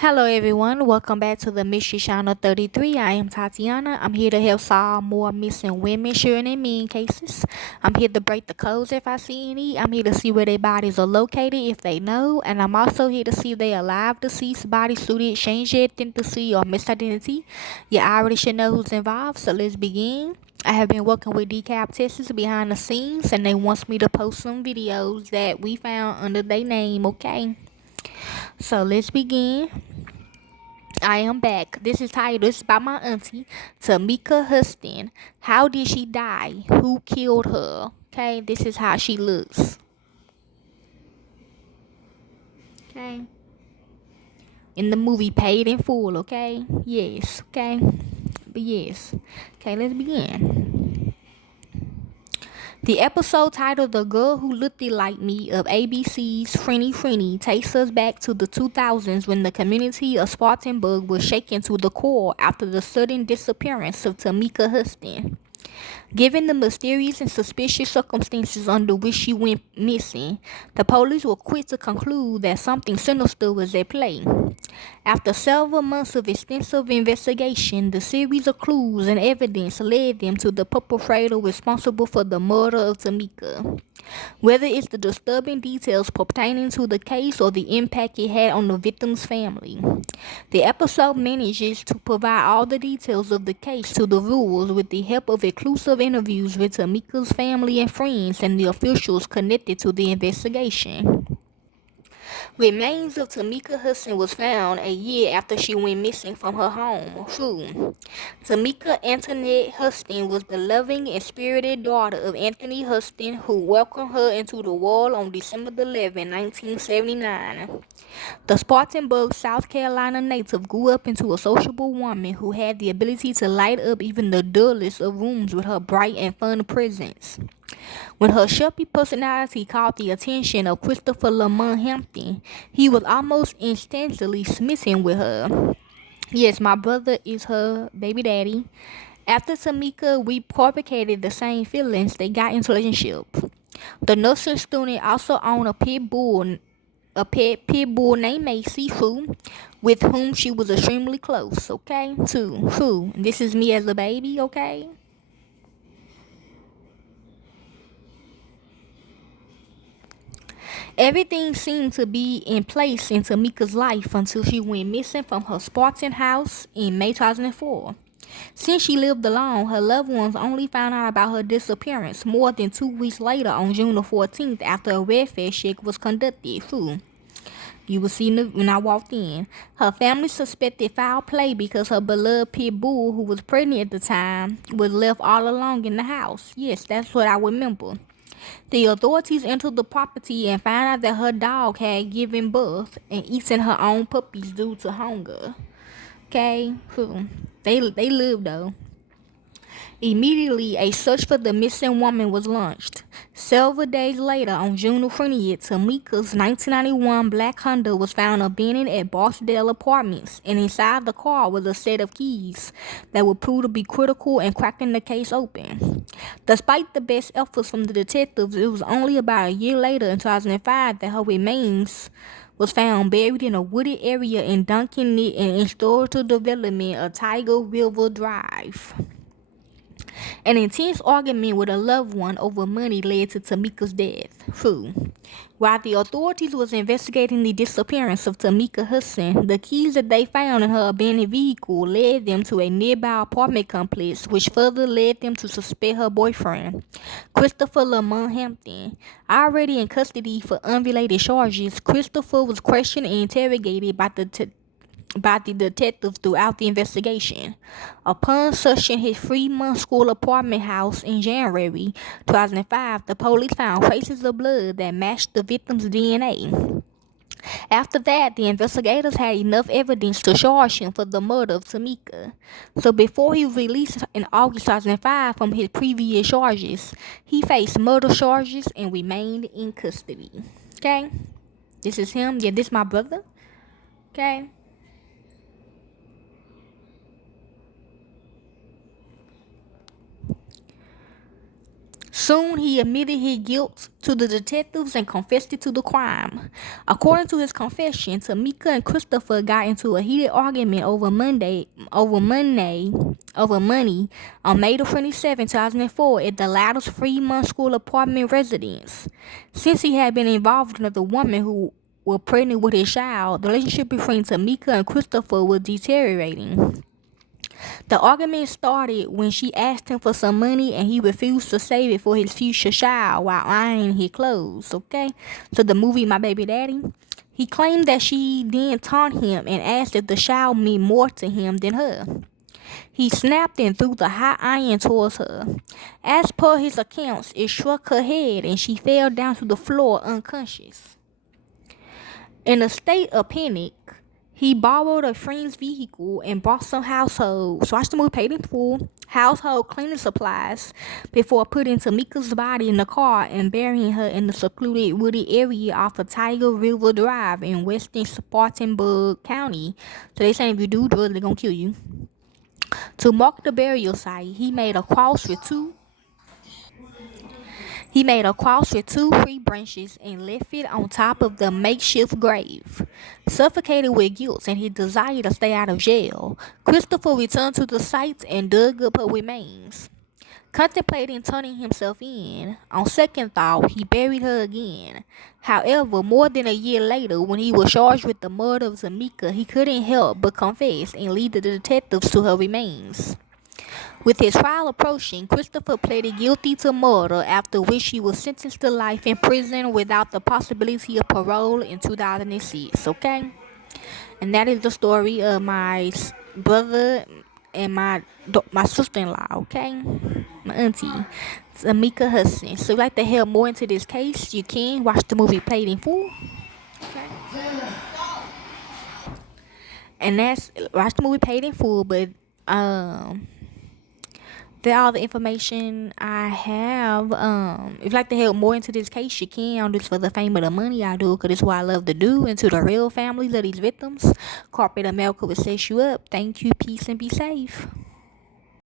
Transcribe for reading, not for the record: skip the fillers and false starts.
Hello everyone, welcome back to the Mystery Channel 33. I am Tatiana. I'm here to help solve more missing women, sharing and men cases. I'm here to break the codes if I see any. I'm here to see where their bodies are located if they know. And I'm also here to see if they are alive, deceased, body suited, changed identity or misidentity. You already should know who's involved, so let's begin. I have been working with decap testers behind the scenes and they want me to post some videos that we found under their name, okay? So let's begin. I am back. This is titled, this is by my auntie, Tamika Huston. How did she die? Who killed her? Okay, this is how she looks. Okay. In the movie Paid in Full, okay? Yes, okay? But yes. Okay, let's begin. The episode titled The Girl Who Looked Like Me of ABC's Frenny Frenny takes us back to the 2000s when the community of Spartanburg was shaken to the core after the sudden disappearance of Tamika Huston. Given the mysterious and suspicious circumstances under which she went missing, the police were quick to conclude that something sinister was at play. After several months of extensive investigation, the series of clues and evidence led them to the perpetrator responsible for the murder of Tamika. Whether it's the disturbing details pertaining to the case or the impact it had on the victim's family. The episode manages to provide all the details of the case to the viewers with the help of exclusive interviews with Tamika's family and friends and the officials connected to the investigation. Remains of Tamika Huston was found a year after she went missing from her home. True. Tamika Antoinette Huston was the loving and spirited daughter of Anthony Huston, who welcomed her into the world on December 11, 1979. The Spartanburg, South Carolina native grew up into a sociable woman who had the ability to light up even the dullest of rooms with her bright and fun presence. When her chirpy personality caught the attention of Christopher Lamont Hampton, he was almost instantly smitten with her. Yes, my brother is her baby daddy. After Tamika reciprocated the same feelings, they got into a relationship. The nursing student also owned a pit bull named Macy, with whom she was extremely close. Okay, who? This is me as a baby. Okay. Everything seemed to be in place in Tamika's life until she went missing from her Spartan house in May 2004. Since she lived alone, her loved ones only found out about her disappearance more than 2 weeks later on June the 14th after a welfare check was conducted. You will see when I walked in. Her family suspected foul play because her beloved pit bull, who was pregnant at the time, was left all alone in the house. Yes, that's what I remember. The authorities entered the property and found out that her dog had given birth and eaten her own puppies due to hunger. Okay, they lived though. Immediately, a search for the missing woman was launched. Several days later, on June 20th, Tamika's 1991 black Honda was found abandoned at Barksdale Apartments, and inside the car was a set of keys that would prove to be critical in cracking the case open. Despite the best efforts from the detectives, it was only about a year later in 2005 that her remains was found buried in a wooded area in Duncan Neck and historical development of Tiger River Drive. An intense argument with a loved one over money led to Tamika's death. While the authorities was investigating the disappearance of Tamika Huston, the keys that they found in her abandoned vehicle led them to a nearby apartment complex, which further led them to suspect her boyfriend, Christopher Lamont Hampton. Already in custody for unrelated charges, Christopher was questioned and interrogated by the detectives throughout the investigation. Upon searching his Fremont School apartment house in January 2005, the police found traces of blood that matched the victim's DNA. After that, the investigators had enough evidence to charge him for the murder of Tamika. So before he was released in August 2005 from his previous charges, he faced murder charges and remained in custody. Okay? This is him. Yeah, this is my brother. Okay? Soon he admitted his guilt to the detectives and confessed it to the crime. According to his confession, Tamika and Christopher got into a heated argument over money on May 27, 2004 at the latter's Fremont School apartment residence. Since he had been involved with the woman who was pregnant with his child, the relationship between Tamika and Christopher was deteriorating. The argument started when she asked him for some money and he refused to save it for his future child while ironing his clothes, okay? So the movie My Baby Daddy. He claimed that she then taunted him and asked if the child meant more to him than her. He snapped and threw the hot iron towards her. As per his accounts, it struck her head and she fell down to the floor unconscious. In a state of panic, he borrowed a friend's vehicle and bought some household cleaning supplies before putting Tamika's body in the car and burying her in the secluded wooded area off of Tiger River Drive in western Spartanburg County. So they saying if you do drugs, they're gonna kill you. To mark the burial site, he made a cross with two tree branches and left it on top of the makeshift grave. Suffocated with guilt and his desire to stay out of jail, Christopher returned to the site and dug up her remains. Contemplating turning himself in, on second thought, he buried her again. However, more than a year later, when he was charged with the murder of Tamika, he couldn't help but confess and lead the detectives to her remains. With his trial approaching, Christopher pleaded guilty to murder, after which he was sentenced to life in prison without the possibility of parole in 2006, okay? And that is the story of my brother and my sister-in-law, okay? My auntie, Tamika Huston. So if you'd like to hear more into this case, you can watch the movie Paid in Full. Okay? And watch the movie Paid in Full, but that's all the information I have. If you'd like to help more into this case, you can. I don't do this for the fame or the money. I do it because it's what I love to do. And to the real families of these victims, corporate America will set you up. Thank you, peace, and be safe.